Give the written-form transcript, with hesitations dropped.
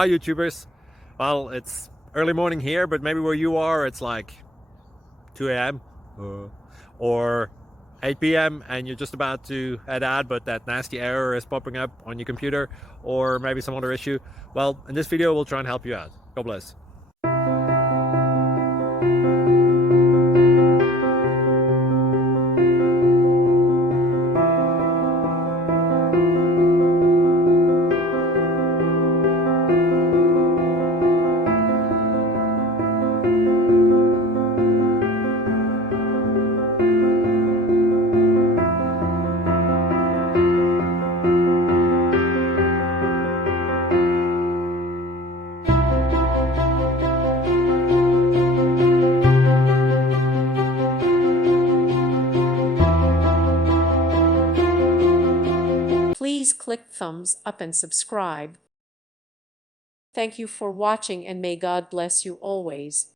Hi YouTubers. Well, it's early morning here, but maybe where you are it's like 2 a.m. or 8 p.m. and you're just about to head out, but that nasty error is popping up on your computer, or maybe some other issue. Well, in this video we'll try and help you out. God bless. Please click thumbs up and subscribe. Thank you for watching, and may God bless you always.